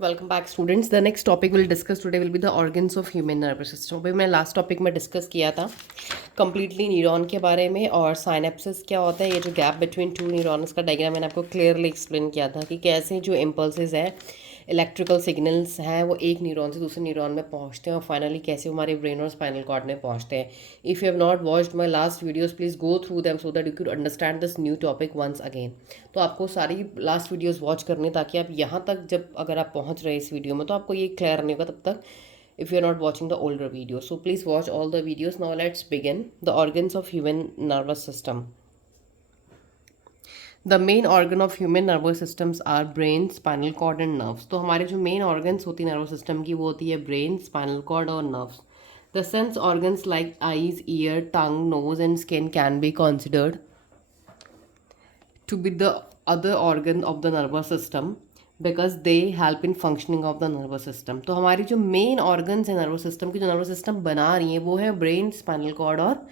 Welcome back students. The next topic will discuss today will be the organs of human nervous system. अभी मैं last topic में discuss किया था completely neuron के बारे में और साइनेप्सिस क्या होता है, ये जो गैप बिटवीन टू न्यूरॉन्स का डायग्राम मैंने आपको क्लियरली एक्सप्लेन किया था कि कैसे जो इम्पल्सेस है, इलेक्ट्रिकल सिग्नल्स हैं, वो एक न्यूरॉन से दूसरे न्यूरॉन में पहुंचते हैं और फाइनली कैसे हमारे ब्रेन और स्पाइनल कॉर्ड में पहुंचते हैं। If you have not watched my last videos please go through them so that you can understand this new topic once again. तो आपको सारी लास्ट वीडियोस वॉच करनी ताकि आप यहाँ तक जब अगर आप पहुँच रहे हैं इस वीडियो में तो आपको ये क्लियर नहीं होगा तब तक, if you're not watching the older videos. So please watch all the videos. Now let's begin. The organs of human nervous system. The main organ of human nervous systems are brain, spinal cord and nerves. तो हमारे जो main organs होती है nervous system की वो होती है brain, spinal cord और nerves. The sense organs like eyes, ear, tongue, nose and skin can be considered to be the other organ of the nervous system because they help in functioning of the nervous system. तो हमारी जो main organs है nervous system की, जो nervous system बना रही है वो है ब्रेन, स्पाइनल कॉर्ड और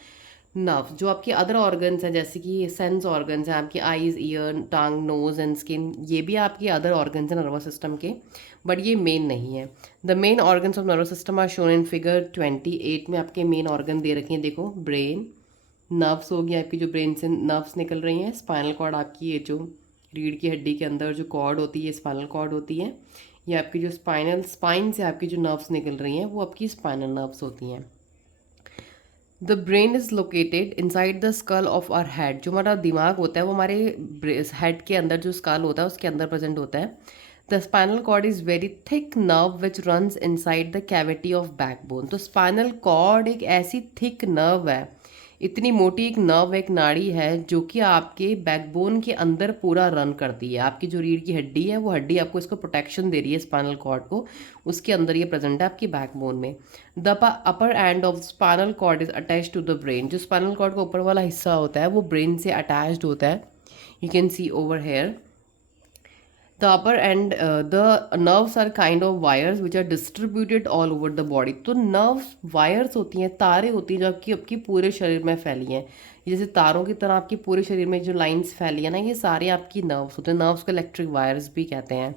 नर्व। जो आपकी अदर ऑर्गन्स हैं जैसे कि सेंस ऑर्गन्स हैं आपकी eyes, ear, tongue, nose and skin, ये भी आपकी अदर ऑर्गन्स हैं नर्वस सिस्टम के, बट ये मेन नहीं है। The main organs of nervous system are shown in figure 28 में। आपके मेन ऑर्गन दे रखे हैं, देखो ब्रेन, नर्व्स हो गई आपकी जो ब्रेन से नर्व्स निकल रही हैं, स्पाइनल कॉर्ड आपकी ये जो रीढ़ की हड्डी के अंदर जो कॉर्ड होती है स्पाइनल कॉर्ड होती है, ये आपकी जो स्पाइन से आपकी जो नर्व्स निकल रही हैं वो आपकी स्पाइनल नर्व्स होती हैं। The brain is located inside the skull of our head. जो हमारा दिमाग होता है वो हमारे हेड के अंदर जो स्कल होता है उसके अंदर प्रेजेंट होता है। The spinal cord is very thick nerve which runs inside the cavity of backbone. तो स्पाइनल कॉर्ड एक ऐसी थिक नर्व है, इतनी मोटी एक नर्व, एक नाड़ी है जो कि आपके बैकबोन के अंदर पूरा रन करती है। आपकी जो रीढ़ की हड्डी है वो हड्डी आपको इसको प्रोटेक्शन दे रही है स्पाइनल कॉर्ड को, उसके अंदर ये प्रेजेंट है आपकी बैकबोन में। The upper end of spinal cord is attach to the brain. जो स्पाइनल कॉर्ड का ऊपर वाला हिस्सा होता है वो ब्रेन से अटैच्ड होता है। You can C over here the upper and the nerves are kind of wires which are distributed all over the body. तो nerves wires होती हैं, तारे होती हैं जो आपकी पूरे शरीर में फैली हैं। जैसे तारों की तरह आपके पूरे शरीर में जो लाइंस फैली है ना, ये सारे आपकी नर्व्स होते हैं। नर्व्स को इलेक्ट्रिक वायर्स भी कहते हैं।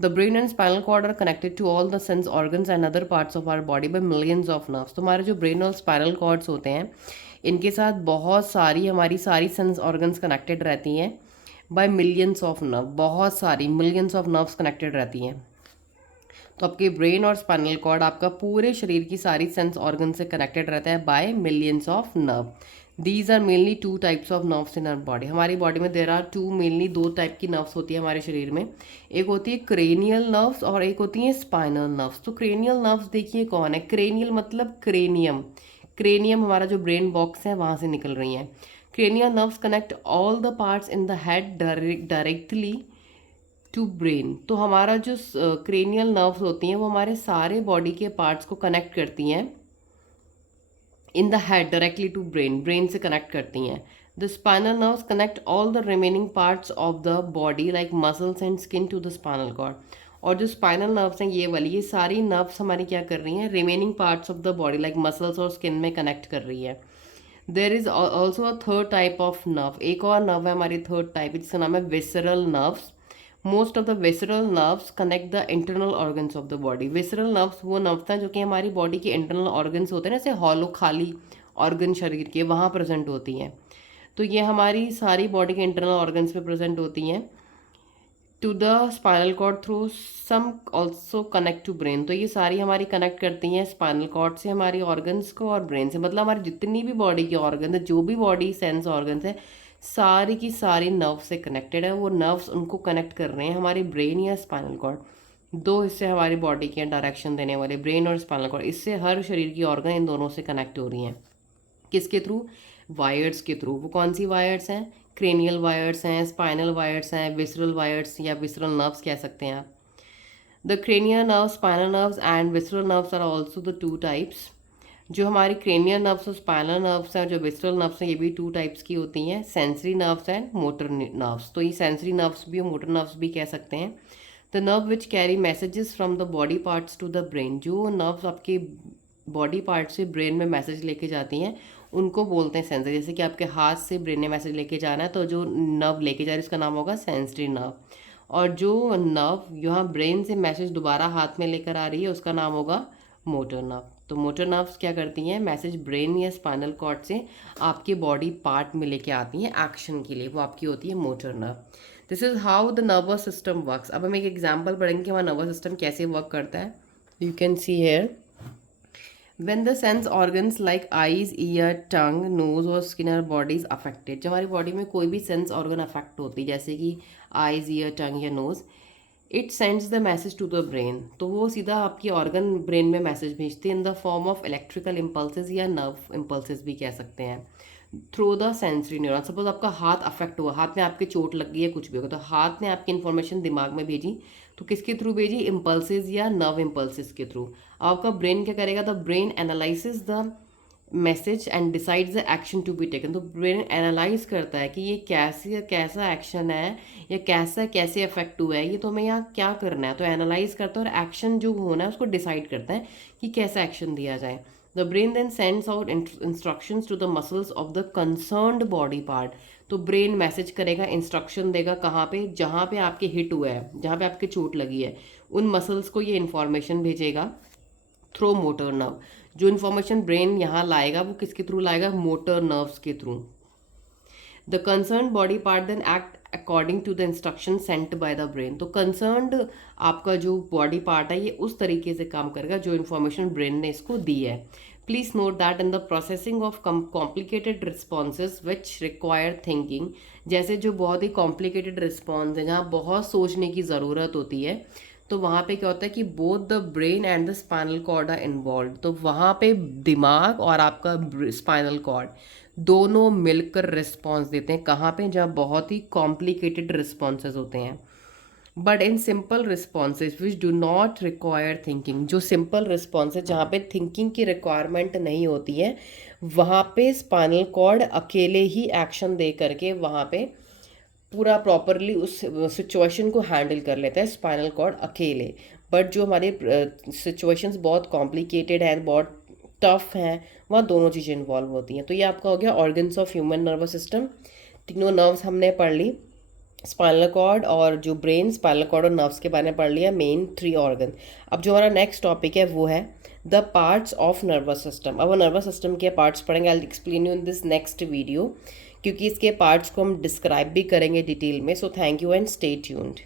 The brain and spinal cord are connected to all the sense organs and other parts of our body by millions of nerves. तो हमारे जो ब्रेन और स्पाइनल कॉर्ड्स होते हैं इनके साथ बहुत सारी हमारी सारी सेंस ऑर्गन्स कनेक्टेड रहती हैं बाय मिलियंस ऑफ नर्व। बहुत सारी मिलियंस ऑफ नर्व्स कनेक्टेड रहती हैं। तो आपके ब्रेन और स्पाइनल कॉर्ड आपका पूरे शरीर की सारी सेंस ऑर्गन से कनेक्टेड रहता है by millions of nerve. These are mainly two types of nerves in our body. हमारी बॉडी में देर आर टू, मेनली दो टाइप की नर्व्स होती है हमारे शरीर में। एक होती है क्रेनियल नर्व्स और एक होती है स्पाइनल नर्व्स। तो क्रेनियल नर्व्स देखिए कौन है, क्रेनियल मतलब क्रेनियम। क्रेनियम हमारा जो ब्रेन बॉक्स है वहाँ से निकल रही हैं। Cranial nerves connect all the parts in the head directly to brain। तो हमारा जो क्रेनियल नर्व्स होती हैं वो हमारे सारे बॉडी के पार्ट्स को कनेक्ट करती हैं in the head directly to brain, brain से कनेक्ट करती हैं। The spinal nerves connect all the remaining parts of the body like muscles and skin to the spinal cord. और जो स्पाइनल नर्व्स हैं ये वाली, ये सारी नर्व्स हमारी क्या कर रही हैं, remaining parts of the body like muscles और स्किन में कनेक्ट कर रही है। There is also a third type of nerve. एक और नर्व है हमारी थर्ड टाइप, जिसका नाम है visceral nerves. Most of the visceral nerves connect the internal organs of the body. Visceral nerves वो नर्व्स हैं जो कि हमारी बॉडी के इंटरनल ऑर्गन्स होते हैं, जैसे हॉलो खाली ऑर्गन शरीर के, वहाँ प्रेजेंट होती हैं। तो ये हमारी सारी बॉडी के इंटरनल ऑर्गन्स में प्रेजेंट होती हैं। To the spinal cord through some also connect to brain. तो ये सारी हमारी कनेक्ट करती हैं स्पाइनल कॉर्ड से हमारी ऑर्गन्स को और ब्रेन से। मतलब हमारी जितनी भी बॉडी के ऑर्गन है, जो भी बॉडी सेंस ऑर्गन्स है, सारी की सारी नर्व से कनेक्टेड है। वो नर्व्स उनको कनेक्ट कर रहे हैं हमारे ब्रेन या स्पाइनल कॉर्ड। दो हिस्से हमारी बॉडी के डायरेक्शन देने वाले, ब्रेन और स्पाइनल कॉर्ड। इससे हर शरीर की ऑर्गन इन दोनों से कनेक्ट हो रही हैं। किसके थ्रू, वायर्स के थ्रू। वो कौन सी वायर्स हैं, क्रेनियल वायर्स हैं, स्पाइनल वायर्स हैं, विसरल वायर्स या विसरल नर्व्स कह सकते हैं आप। The cranial nerve, spinal nerves and visceral nerves are also the two types. जो हमारी क्रेनियल नर्व्स और स्पाइनल नर्व्स हैं, जो विसरल नर्व्स हैं, ये भी टू टाइप्स की होती हैं, sensory nerves and motor nerves. तो ये सेंसरी नर्व्स भी और मोटर नर्व्स भी कह सकते हैं। The nerve which carry messages from the body parts to the brain. जो नर्व्स आपके बॉडी पार्ट से ब्रेन में मैसेज लेके जाती हैं उनको बोलते हैं सेंसरी। जैसे कि आपके हाथ से ब्रेन में मैसेज लेके जाना है तो जो नर्व लेके जा रही है उसका नाम होगा सेंसरी नर्व। और जो नर्व यहाँ ब्रेन से मैसेज दोबारा हाथ में लेकर आ रही है उसका नाम होगा मोटर नर्व। तो मोटर नर्व्स क्या करती हैं, मैसेज ब्रेन या स्पाइनल कॉर्ड से आपके बॉडी पार्ट में लेके आती हैं एक्शन के लिए, वो आपकी होती है motor nerve. This is how the nervous system works. अब हम एक एग्जाम्पल पढ़ेंगे कि हमारा नर्वस सिस्टम कैसे वर्क करता है। You can see here when the sense organs like eyes, ear, tongue, nose और skin or body is affected। जब हमारी बॉडी में कोई भी सेंस ऑर्गन अफेक्ट होती है जैसे कि आइज, ईयर, टंग या nose, it sends the message to the brain. तो वो सीधा आपकी ऑर्गन ब्रेन में मैसेज भेजती है in the form of electrical impulses या नर्व इम्पल्सेस भी कह सकते हैं, through the sensory neuron. Suppose आपका हाथ अफेक्ट हुआ, हाथ में आपके चोट लग गई है, कुछ भी होगा, तो हाथ ने आपकी इन्फॉर्मेशन दिमाग में भेजी, तो किसके थ्रू भेजी, इम्पल्सेस या नर्व इम्पल्सेस के थ्रू। आपका ब्रेन क्या करेगा, the brain analysis the message and decides the action to be taken. तो ब्रेन एनालाइज करता है कि ये कैसा एक्शन है या कैसे अफेक्ट हुआ है, ये तो हमें यहाँ क्या करना है, तो एनालाइज करता है और एक्शन जो होना है उसको डिसाइड करता है कि कैसा एक्शन दिया जाए। The brain then sends out instructions to the muscles of the concerned body part. तो ब्रेन मैसेज करेगा, इंस्ट्रक्शन देगा कहाँ पे, जहाँ पे आपके हिट हुआ है, जहाँ पे आपके चोट लगी है, उन मसल्स को ये इन्फॉर्मेशन भेजेगा थ्रू मोटर नर्व। जो इन्फॉर्मेशन ब्रेन यहाँ लाएगा वो किसके थ्रू लाएगा, मोटर नर्व्स के through. The concern body part then act according to the instruction sent by the brain. तो कंसर्न्ड आपका जो बॉडी पार्ट है ये उस तरीके से काम करेगा जो इन्फॉर्मेशन ब्रेन ने इसको दी है। Please note that in the processing of complicated responses which require thinking, जैसे जो बहुत ही कॉम्प्लिकेटेड रिस्पॉन्स है जहाँ बहुत सोचने की ज़रूरत होती है, तो वहाँ पे क्या होता है कि both the brain and the spinal cord are involve. तो वहाँ पे दिमाग और आपका स्पाइनल कॉर्ड दोनों मिलकर रिस्पॉन्स देते हैं, कहाँ पे, जहाँ बहुत ही कॉम्प्लिकेटेड रिस्पॉन्सेज होते हैं। But in simple responses which do not require thinking, जो सिंपल रिस्पॉन्सेज जहाँ पे थिंकिंग की रिक्वायरमेंट नहीं होती है, वहाँ पे स्पाइनल कॉर्ड अकेले ही एक्शन दे करके वहाँ पे पूरा प्रॉपरली उस सिचुएशन को हैंडल कर लेता है स्पाइनल कॉर्ड अकेले। बट जो हमारे सिचुएशंस बहुत कॉम्प्लिकेटेड हैं, बहुत टफ हैं, वहाँ दोनों चीज़ें इन्वॉल्व होती हैं। तो ये आपका हो गया organs of human nervous system. तीनों नर्व्स हमने पढ़ ली, स्पाइनल कॉर्ड और जो ब्रेन, स्पाइनल कॉर्ड और नर्व्स के बारे में पढ़ लिया, मेन 3 ऑर्गन। अब जो हमारा नेक्स्ट टॉपिक है वो है the parts of nervous system. अब वो नर्वस सिस्टम के पार्ट्स पढ़ेंगे, I will explain you in this next video, क्योंकि इसके पार्ट्स को हम डिस्क्राइब भी करेंगे डिटेल में। So thank you and stay tuned.